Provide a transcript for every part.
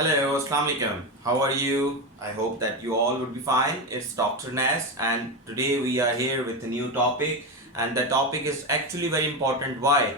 Hello, Assalamu alaikum. How are you? I hope that you all would be fine. It's DrNAS and today we are here with a new topic, and the topic is actually very important. Why?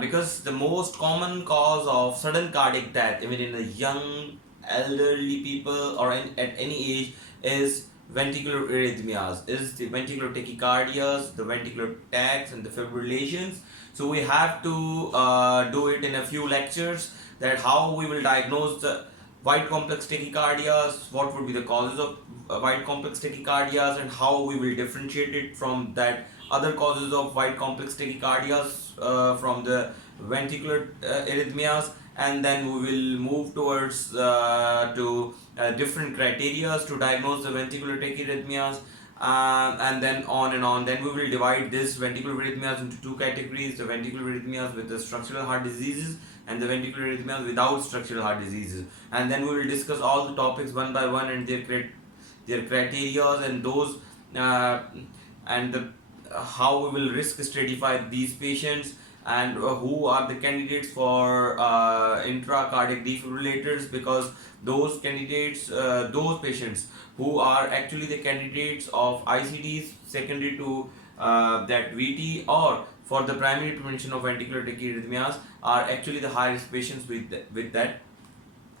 Because the most common cause of sudden cardiac death, even in the young, elderly people or at any age, is ventricular arrhythmias, is the ventricular tachycardias, the ventricular attacks and the fibrillations. So we have to do it in a few lectures, that how we will diagnose the wide complex tachycardias, what would be the causes of wide complex tachycardias, and how we will differentiate it from that other causes of wide complex tachycardias from the ventricular arrhythmias. And then we will move towards to different criteria to diagnose the ventricular tachyarrhythmias, and then on and on. Then we will divide this ventricular arrhythmias into two categories: the ventricular arrhythmias with the structural heart diseases and the ventricular arrhythmias without structural heart diseases. And then we will discuss all the topics one by one and their criteria and those and the how we will risk stratify these patients, and who are the candidates for intracardiac defibrillators, because those candidates, those patients who are actually the candidates of ICDs secondary to that VT or for the primary prevention of ventricular tachyarrhythmias are actually the high risk patients with that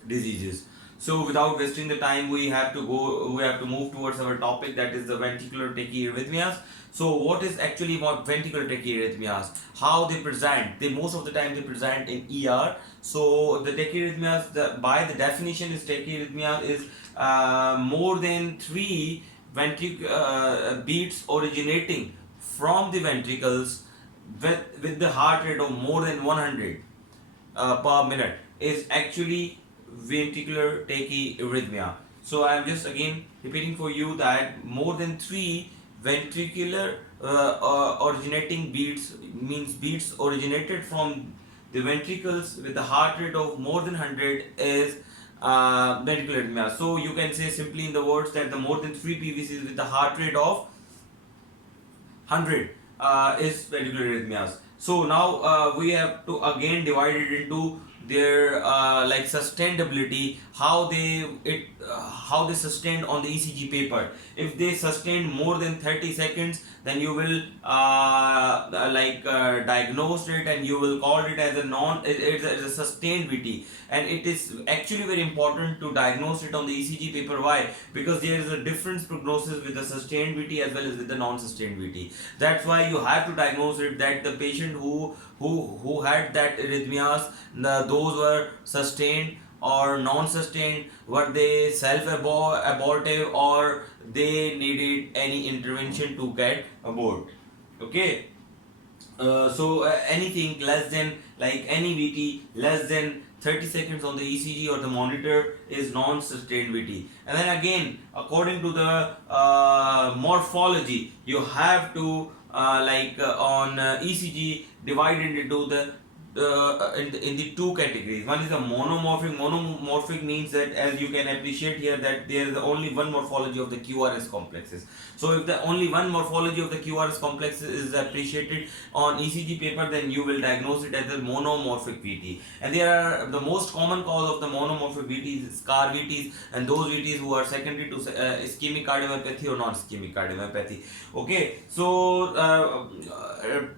diseases. So without wasting the time, we have to move towards our topic, that is the ventricular tachyarrhythmias. So what is actually about ventricular tachyarrhythmias? How they present? They most of the time they present in ER. So the tachyarrhythmias, by the definition, is tachyarrhythmia is more than 3 beats originating from the ventricles with the heart rate of more than 100 per minute is actually ventricular tachyarrhythmia. So I am just again repeating for you that more than 3 ventricular originating beats, means beats originated from the ventricles with the heart rate of more than 100 is ventricular arrhythmia. So you can say simply in the words that the more than 3 PVCs with the heart rate of 100 is ventricular arrhythmias. So now we have to again divide it into their like sustainability, how they sustained on the ECG paper. If they sustained more than 30 seconds, then you will diagnose it and you will call it as it's a sustained VT. And it is actually very important to diagnose it on the ECG paper. Why? Because there is a difference prognosis with the sustained VT as well as with the non-sustained VT. That's why you have to diagnose it, that the patient who had that arrhythmias, those were sustained or non-sustained, were they self-abortive or they needed any intervention to get abort. Okay. So anything less than, like any VT less than 30 seconds on the ECG or the monitor is non-sustained VT. And then again, according to the morphology, you have to on ECG divided into the in the two categories. One is a monomorphic. Monomorphic means that, as you can appreciate here, that there is only one morphology of the QRS complexes. So if the only one morphology of the QRS complexes is appreciated on ECG paper, then you will diagnose it as a monomorphic VT. And there are the most common cause of the monomorphic VTs is scar VTs, and those VTs who are secondary to ischemic cardiomyopathy or non-ischemic cardiomyopathy. Okay, so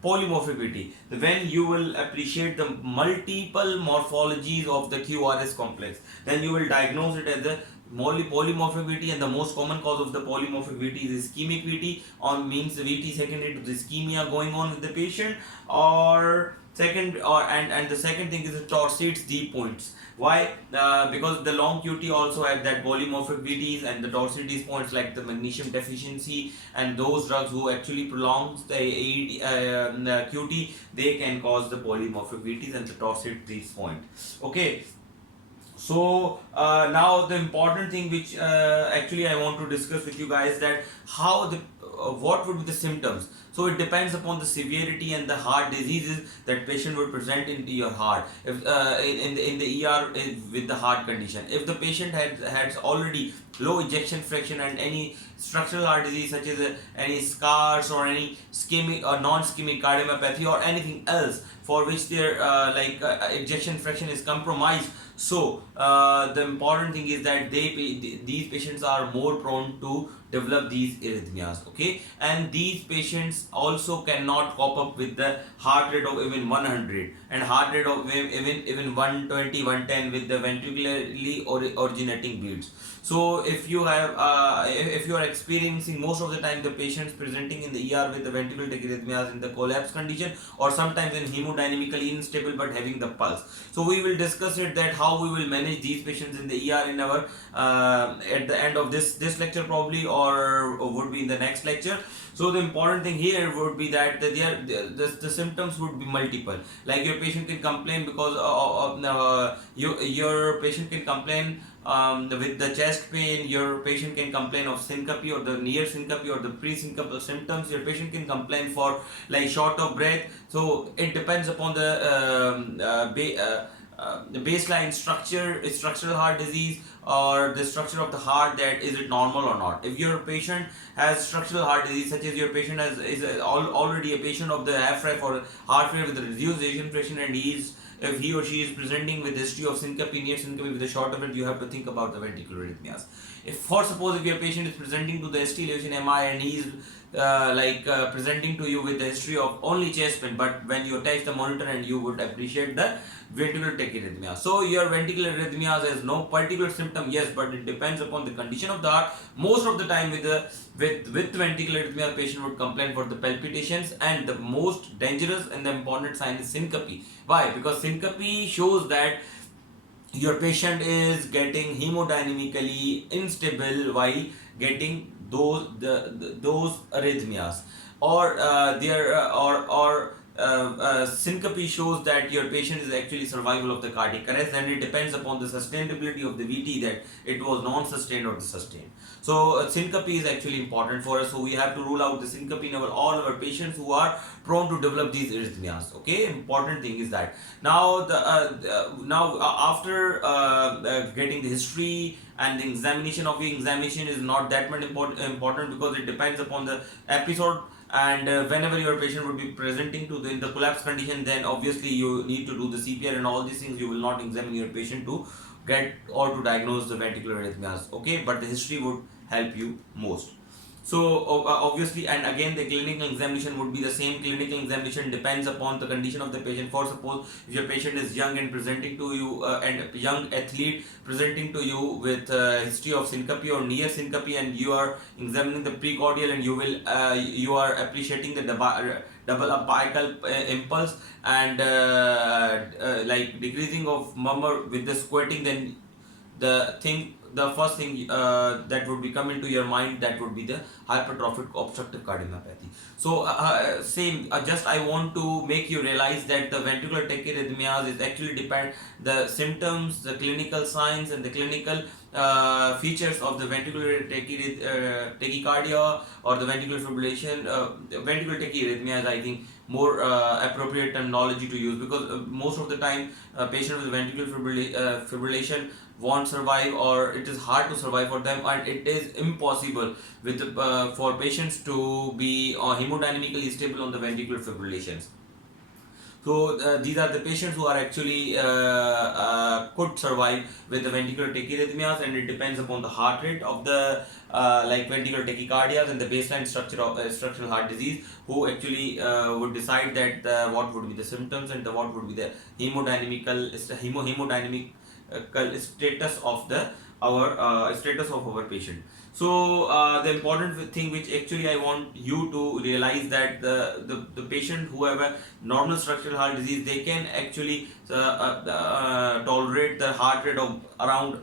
polymorphic VT, when you will appreciate the multiple morphologies of the QRS complex, then you will diagnose it as the polymorphic VT. And the most common cause of the polymorphic VT is ischemic VT, on means the VT secondary to the ischemia going on with the patient, or the second thing is the Torsades deep points. Why? Because the long QT also have that polymorphic VTs, and the Torsades points like the magnesium deficiency and those drugs who actually prolongs the QT, they can cause the polymorphic VTs and the Torsades point. Okay. So now the important thing which actually I want to discuss with you guys, that how the what would be the symptoms. So it depends upon the severity and the heart diseases that patient would present into your heart. If in the ER with the heart condition, if the patient has already low ejection fraction and any structural heart disease such as any scars or any ischemic or non-ischemic cardiomyopathy or anything else for which their ejection fraction is compromised, so the important thing is that these patients are more prone to develop these arrhythmias. Okay, and these patients also cannot cope up with the heart rate of even 100 and heart rate of even 120 110 with the ventricularly originating beats. So if you have if you are experiencing most of the time the patients presenting in the ER with the ventricular tachyarrhythmias in the collapse condition or sometimes in hemodynamically unstable but having the pulse, so we will discuss it that how we will manage these patients in the ER in our at the end of this lecture probably, or would be in the next lecture. So the important thing here would be that the symptoms would be multiple. Like your patient can complain because your patient can complain with the chest pain. Your patient can complain of syncope or the near syncope or the pre-syncopal symptoms. Your patient can complain for like short of breath. So it depends upon the baseline structural heart disease or the structure of the heart, that is it normal or not. If your patient has structural heart disease such as your patient already a patient of the HFrEF or heart failure with the reduced ejection fraction and if he or she is presenting with history of syncope, near syncope with a short of it, you have to think about the ventricular arrhythmias. If for suppose if your patient is presenting to the ST elevation MI and he is presenting to you with the history of only chest pain, but when you attach the monitor and you would appreciate the ventricular tachyarrhythmia. So your ventricular arrhythmias has no particular symptom, yes, but it depends upon the condition of the heart. Most of the time with ventricular arrhythmia, patient would complain for the palpitations, and the most dangerous and the important sign is syncope. Why? Because syncope shows that your patient is getting hemodynamically unstable while getting those arrhythmias, or syncope shows that your patient is actually survival of the cardiac arrest, and it depends upon the sustainability of the VT, that it was non-sustained or the sustained. So syncope is actually important for us, so we have to rule out the syncope in all our patients who are prone to develop these arrhythmias. Okay, important thing is that now after getting the history and the examination of the examination is not that much important because it depends upon the episode, and whenever your patient would be presenting in the collapse condition, then obviously you need to do the CPR and all these things. You will not examine your patient to get or to diagnose the ventricular arrhythmias. Okay, but the history would help you most. So obviously, and again the clinical examination would be the same. Clinical examination depends upon the condition of the patient. For suppose if your patient is young and presenting to you and young athlete presenting to you with history of syncope or near syncope, and you are examining the precordial and you are appreciating the double apical impulse and like decreasing of murmur with the squirting, then the first thing that would be come into your mind, that would be the hypertrophic obstructive cardiomyopathy. So just I want to make you realize that the ventricular tachyarrhythmias is actually depend the symptoms, the clinical signs and the clinical features of the ventricular tachycardia or the ventricular fibrillation. Ventricular tachyarrhythmias, I think, more appropriate terminology to use, because most of the time patient with ventricular fibrillation won't survive, or it is hard to survive for them, and it is impossible for patients to be hemodynamically stable on the ventricular fibrillations. So these are the patients who are actually could survive with the ventricular tachyarrhythmias, and it depends upon the heart rate of the ventricular tachycardias and the baseline structure of structural heart disease, who actually would decide that what would be the symptoms and what would be the hemodynamic status of our patient. So the important thing which actually I want you to realize, that the patient who have a normal structural heart disease, they can actually tolerate the heart rate of around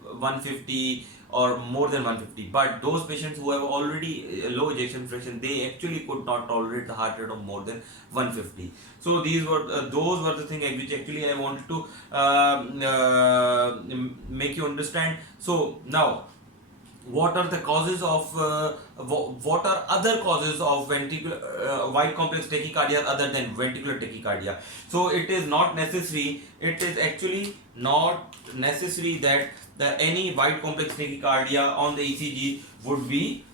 150 or more than 150, but those patients who have already low ejection fraction, they actually could not tolerate the heart rate of more than 150. So those were the things which actually I wanted to make you understand. So now what are the causes of what are other causes of ventricular wide complex tachycardia other than ventricular tachycardia. So it is not necessary, it is actually not necessary that any wide complex tachycardia on the ECG would be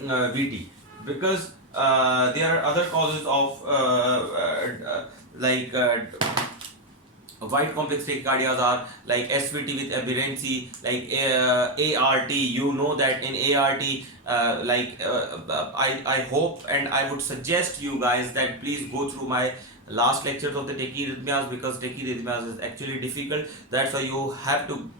VT, because there are other causes of like wide complex tachycardias are like SVT with aberrancy, like ART. You know that in ART, I hope and I would suggest you guys that please go through my last lectures of the tachyarrhythmias, because tachyarrhythmias is actually difficult. That's why you have to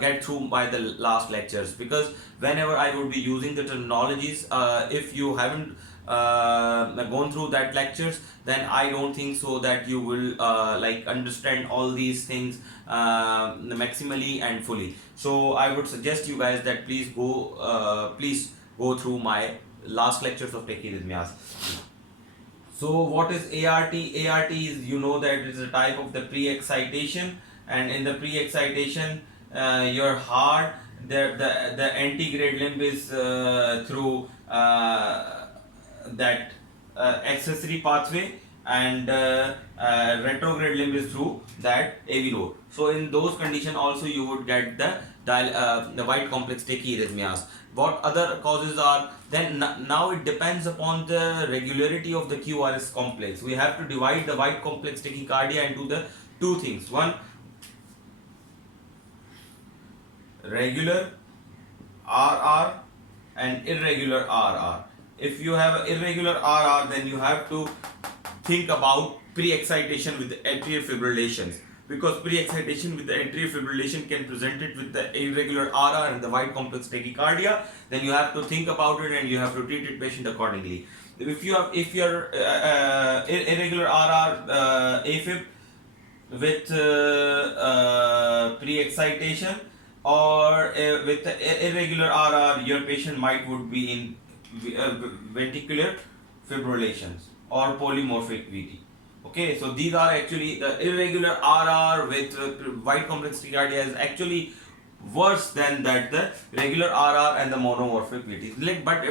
get through by the last lectures, because whenever I would be using the terminologies, if you haven't gone through that lectures, then I don't think so that you will like understand all these things maximally and fully. So I would suggest you guys that please go through my last lectures of tachyarrhythmias. So what is ART? ART is, you know that it is a type of the pre-excitation, and in the pre-excitation your heart, the antegrade limb is through that accessory pathway, and retrograde limb is through that AV node. So in those conditions also you would get the wide complex tachyarrhythmias. What other causes are? Then now it depends upon the regularity of the QRS complex. We have to divide the wide complex tachycardia into the two things. One, regular RR and irregular RR. If you have an irregular RR, then you have to think about pre-excitation with the atrial fibrillations, because pre-excitation with the atrial fibrillation can present it with the irregular RR and the wide complex tachycardia. Then you have to think about it and you have to treat it patient accordingly. If your irregular RR AFib with pre-excitation, or with irregular RR, your patient would be in ventricular fibrillations or polymorphic VT. Okay, so these are actually the irregular RR with wide complex tachycardia is actually worse than that the regular RR and the monomorphic VT. But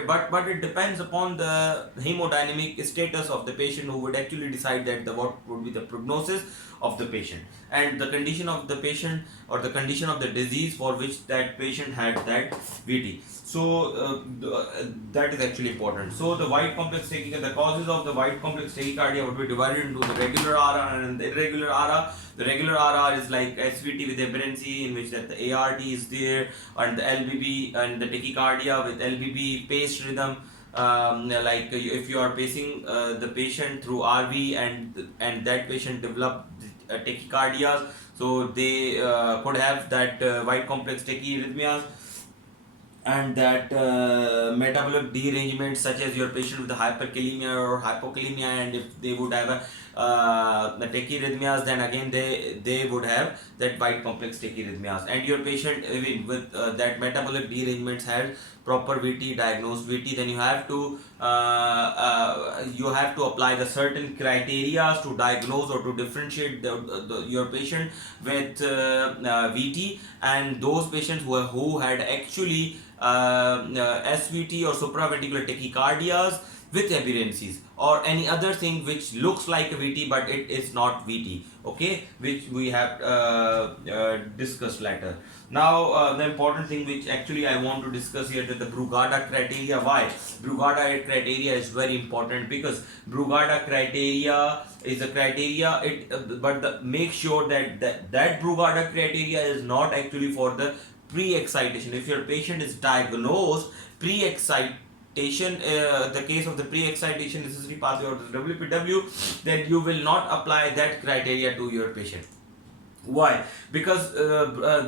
it depends upon the hemodynamic status of the patient, who would actually decide that what would be the prognosis of the patient and the condition of the patient or the condition of the disease for which that patient had that VT. So that is actually important. So the wide complex tachycardia, the causes of the wide complex tachycardia would be divided into the regular RR and the irregular RR. The regular RR is like SVT with aberrancy, in which that the ART is there, and the LBB and the tachycardia with LBB paced rhythm. Like if you are pacing the patient through RV and that patient developed tachycardias, so they could have that wide complex tachyarrhythmias, and that metabolic derangement, such as your patient with the hyperkalemia or hypokalemia, and if they would have the tachyarrhythmias, then again they would have that wide complex tachyarrhythmias. And your patient even with that metabolic derangements had proper VT, diagnosed VT, then you have to apply the certain criteria to diagnose or to differentiate your patient with VT, and those patients who had actually SVT or supraventricular tachycardias with aberrancies or any other thing which looks like a VT but it is not VT, okay, which we have discussed later. Now the important thing which actually I want to discuss here, that the Brugada criteria. Why Brugada criteria is very important? Because Brugada criteria is a criteria, make sure that that Brugada criteria is not actually for the pre-excitation. If your patient is diagnosed pre-excitation, the case of the pre-excitation necessary pathway or the WPW, then you will not apply that criteria to your patient. Why? Because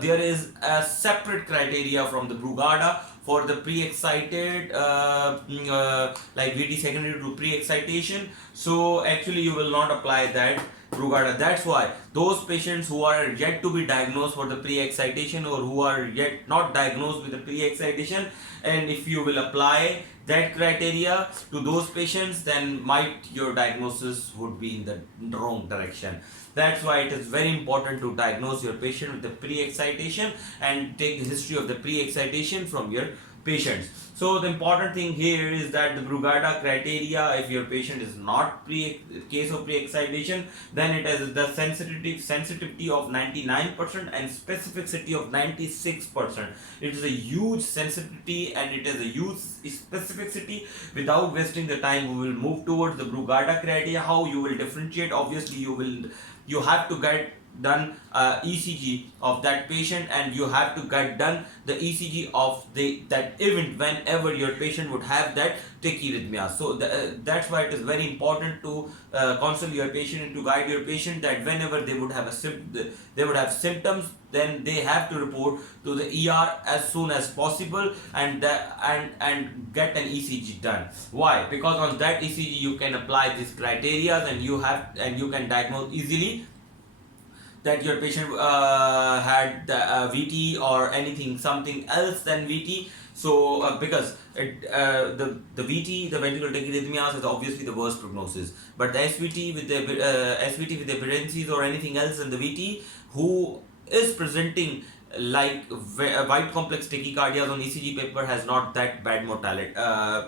there is a separate criteria from the Brugada for the pre-excited like VT secondary to pre-excitation. So actually you will not apply that Brugada. That's why those patients who are yet to be diagnosed for the pre-excitation or who are yet not diagnosed with the pre-excitation, and if you will apply that criteria to those patients, then your diagnosis would be in the wrong direction. That's why it is very important to diagnose your patient with the pre-excitation and take the history of the pre-excitation from your patients. So the important thing here is that the Brugada criteria, if your patient is not case of pre-excitation, then it has the sensitivity of 99% and specificity of 96%. It is a huge sensitivity and it is a huge specificity. Without wasting the time, we will move towards the Brugada criteria. How you will differentiate? Obviously, you have to get done ECG of that patient, and you have to get done the ECG of that event whenever your patient would have that tachyarrhythmia. So that's why it is very important to counsel your patient and to guide your patient that whenever they would have symptoms, then they have to report to the ER as soon as possible and get an ECG done. Why? Because on that ECG you can apply these criteria and you can diagnose easily that your patient had the VT or something else than VT. So because the VT, the ventricular tachyarrhythmias, is obviously the worst prognosis, but the SVT with the aberrations or anything else, and the VT who is presenting like wide complex tachycardias on ECG paper has not that bad mortality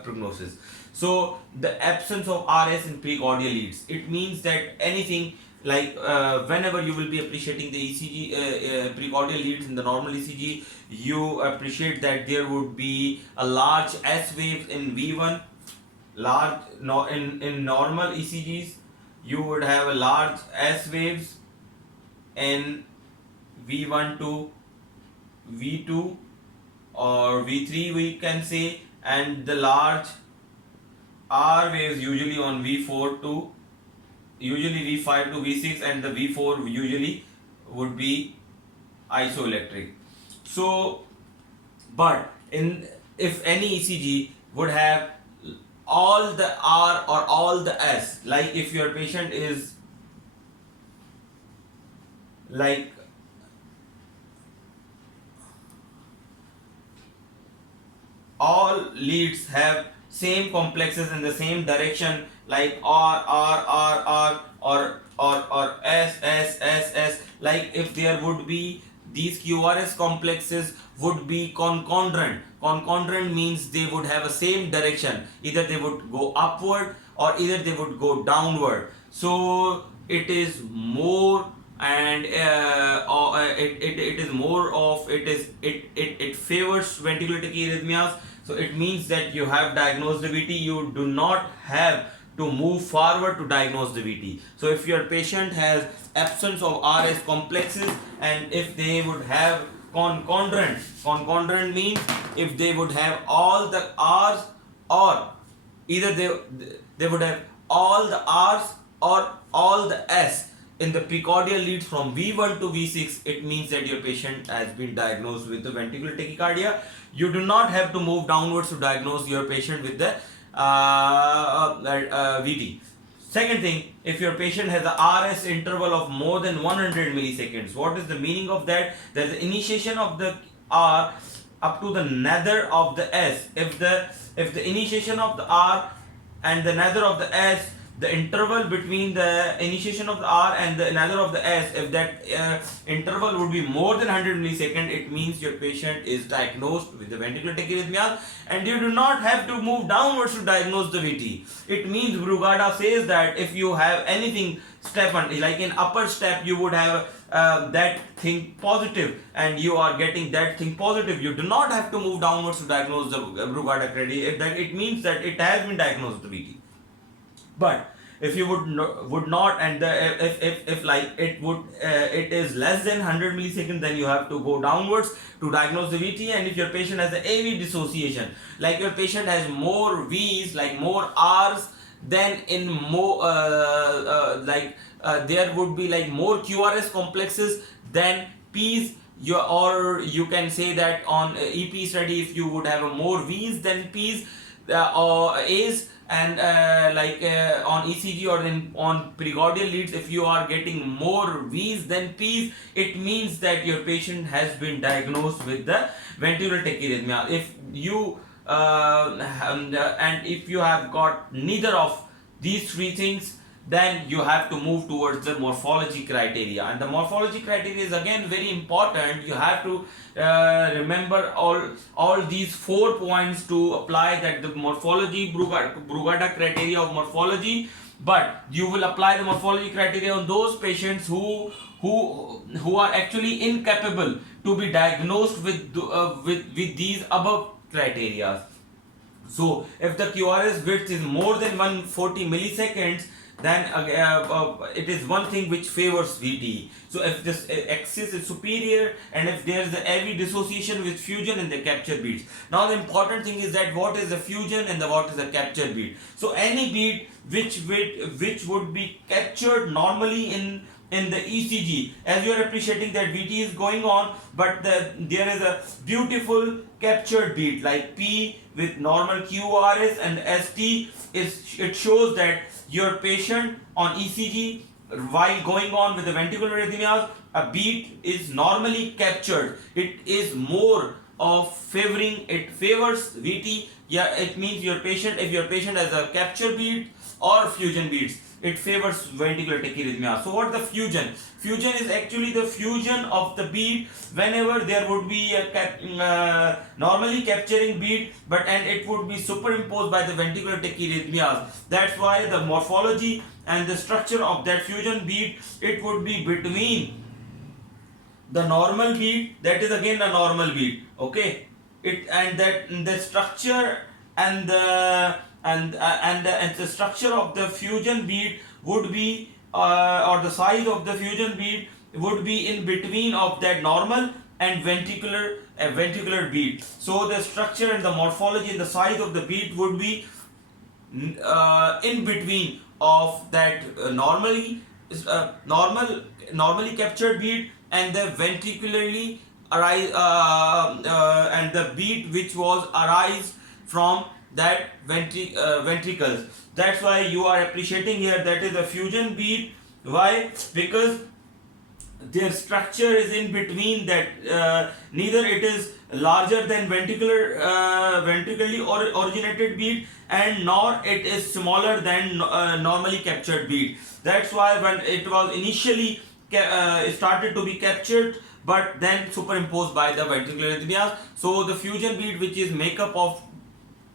prognosis. So the absence of RS in precordial leads, it means that anything like whenever you will be appreciating the ECG precordial leads in the normal ECG, you appreciate that there would be a large S waves in V1, in normal ECGs you would have a large S waves in V1 to V2 or V3 we can say, and the large R waves usually on V5 to V6, and the V4 usually would be isoelectric. So, but if any ECG would have all the R or all the S, like if your patient is like all leads have same complexes in the same direction, like R or S, like if there would be these QRS complexes would be concordant. Concordant means they would have a same direction, either they would go upward or either they would go downward. So it is more and it favors ventricular tachyarrhythmias. So it means that you have diagnosed the VT, you do not have to move forward to diagnose the VT. So if your patient has absence of RS complexes and if they would have concordant means if they would have all the R's or either they would have all the R's or all the S in the precordial leads from V1 to V6, it means that your patient has been diagnosed with the ventricular tachycardia. You do not have to move downwards to diagnose your patient with the VT. Second thing, if your patient has a RS interval of more than 100 milliseconds, what is the meaning of that? That the initiation of the R up to the nether of the S. If the initiation of the R and the nether of the S, the interval between the initiation of the R and the nether of the S, if that interval would be more than 100 milliseconds, it means your patient is diagnosed with the ventricular tachyarrhythmia and you do not have to move downwards to diagnose the VT. It means Brugada says that if you have anything step on, like in upper step you would have that thing positive and you are getting that thing positive, you do not have to move downwards to diagnose the Brugada criteria. It means that it has been diagnosed the VT. But if you would not, and if like it is less than 100 milliseconds, then you have to go downwards to diagnose the VT. And if your patient has the AV dissociation, like your patient has more V's, like more R's, then in more there would be like more QRS complexes than P's. You can say that on EP study, if you would have a more V's than P's or A's, and on ECG or on precordial leads, if you are getting more V's than P's, it means that your patient has been diagnosed with the ventricular tachyarrhythmia. If you and if you have got neither of these three things, then you have to move towards the morphology criteria. And the morphology criteria is again very important. You have to remember all these 4 points to apply that the morphology Brugada criteria of morphology. But you will apply the morphology criteria on those patients who are actually incapable to be diagnosed with these above criteria. So if the QRS width is more than 140 milliseconds, then it is one thing which favors VT. So if this axis is superior and if there is a heavy dissociation with fusion in the capture beats. Now the important thing is that what is the fusion and what is the capture beat. So any beat which would be captured normally in the ECG, as you are appreciating that VT is going on, but there is a beautiful captured beat like P with normal QRS and ST. It shows that your patient on ECG while going on with the ventricular arrhythmias, a beat is normally captured. It is more of favoring, it favors VT. Yeah, it means your patient, if your patient has a capture beat or fusion beats, it favors ventricular tachyarrhythmia. So what the fusion? Fusion is actually the fusion of the beat whenever there would be a normally capturing beat, and it would be superimposed by the ventricular tachyarrhythmias. That's why the morphology and the structure of that fusion beat, it would be between the normal beat, that is again the normal beat, okay, it and that the structure and the structure of the fusion beat would be or the size of the fusion beat would be in between of that normal and ventricular beat. So the structure and the morphology and the size of the beat would be in between of that normally captured beat and the ventricularly arise and the beat which was arise from that ventricles. That's why you are appreciating here that is a fusion beat. Why? Because their structure is in between that neither it is larger than ventrically originated beat and nor it is smaller than normally captured beat. That's why when it was initially started to be captured but then superimposed by the ventricular arrhythmias. So the fusion beat, which is makeup of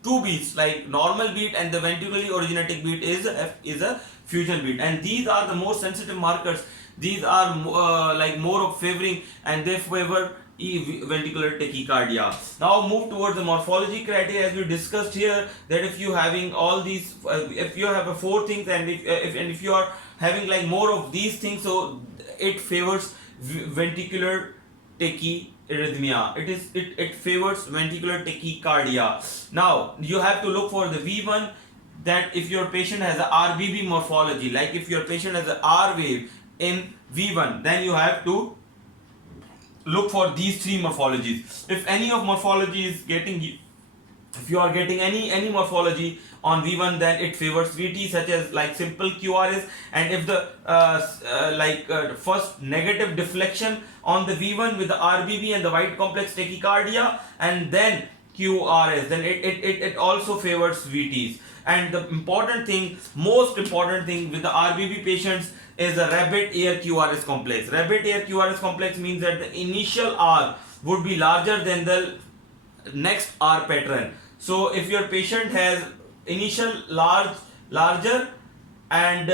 two beats like normal beat and the ventricularly originating beat, is a fusion beat, and these are the most sensitive markers. These are more of favoring, and they favor ventricular tachycardia. Now move towards the morphology criteria, as we discussed here, that if you having all these if you have four things and if you are having like more of these things, so it favors ventricular tachyarrhythmia. It favors ventricular tachycardia. Now you have to look for the V1, that if your patient has a RBB morphology, like if your patient has a R wave in V1, then you have to look for these three morphologies. If any of morphology is getting, if you are getting any morphology on V1, then it favors VT, such as like simple QRS. And if the first negative deflection on the V1 with the RBB and the white complex tachycardia and then QRS, then it also favors VTs. And the most important thing with the RBB patients is the rabbit ear QRS complex. Rabbit ear QRS complex means that the initial R would be larger than the next R pattern. So if your patient has initial larger and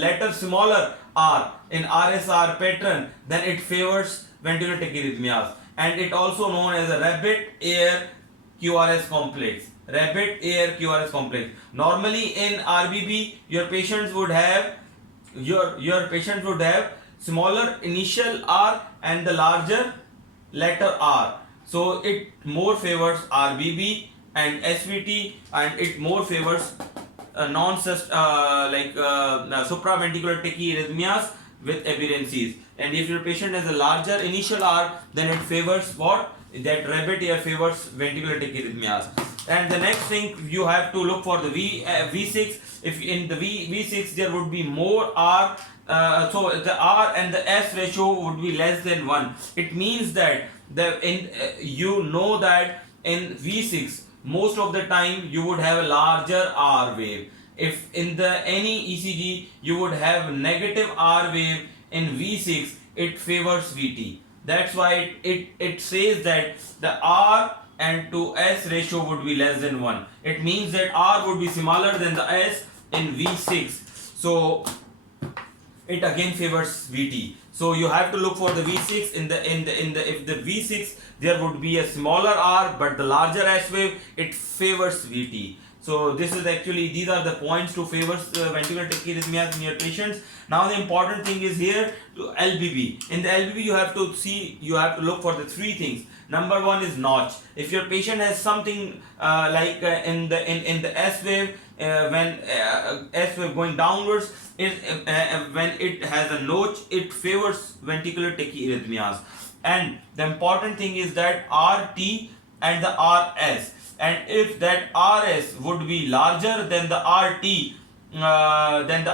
later smaller R in RSR pattern, then it favors ventricular tachyarrhythmias, and it also known as a rabbit ear QRS complex. Rabbit ear QRS complex. Normally in RBB, your patients would have smaller initial R and the larger later R. So it more favors RBB and SVT, and it more favors supraventricular tachyarrhythmias with aberrancies. And if your patient has a larger initial R, then it favors what? That rabbit ear favors ventricular tachyarrhythmias. And the next thing you have to look for the V6. If in the V6 there would be more R, so the R and the S ratio would be less than 1. It means that that in V6 most of the time you would have a larger R wave. if in the any ECG you would have negative R wave in V6, it favors VT. That's why it says that the R and to S ratio would be less than 1. It means that R would be smaller than the S in V6. So it again favors VT. So you have to look for the V6 in the if the V6 there would be a smaller R but the larger S wave, it favors VT. So this is actually, these are the points to favor ventricular tachyarrhythmias in your patients. Now the important thing is here to LBB. In the LBB you have to look for the three things. Number one is notch. If your patient has something in the S wave, when S wave going downwards, when it has a notch, it favors ventricular tachyarrhythmias. And the important thing is that RT and the RS. And if that RS would be larger than the RT, if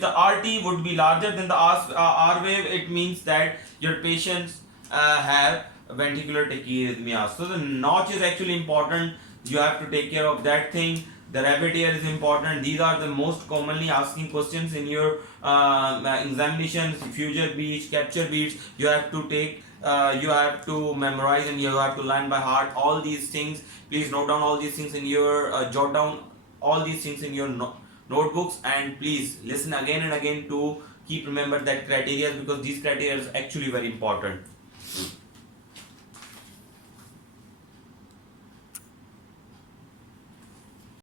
the RT would be larger than the R wave, it means that your patients have ventricular tachyarrhythmia. So the notch is actually important. You have to take care of that thing. The rabbit ear is important. These are the most commonly asking questions in your examinations. Future beats, capture beats. You have to take. You have to memorize and you have to learn by heart all these things. Please note down all these things in your jot down all these things in your notebooks, and please listen again and again to keep remember that criteria, because these criteria is actually very important.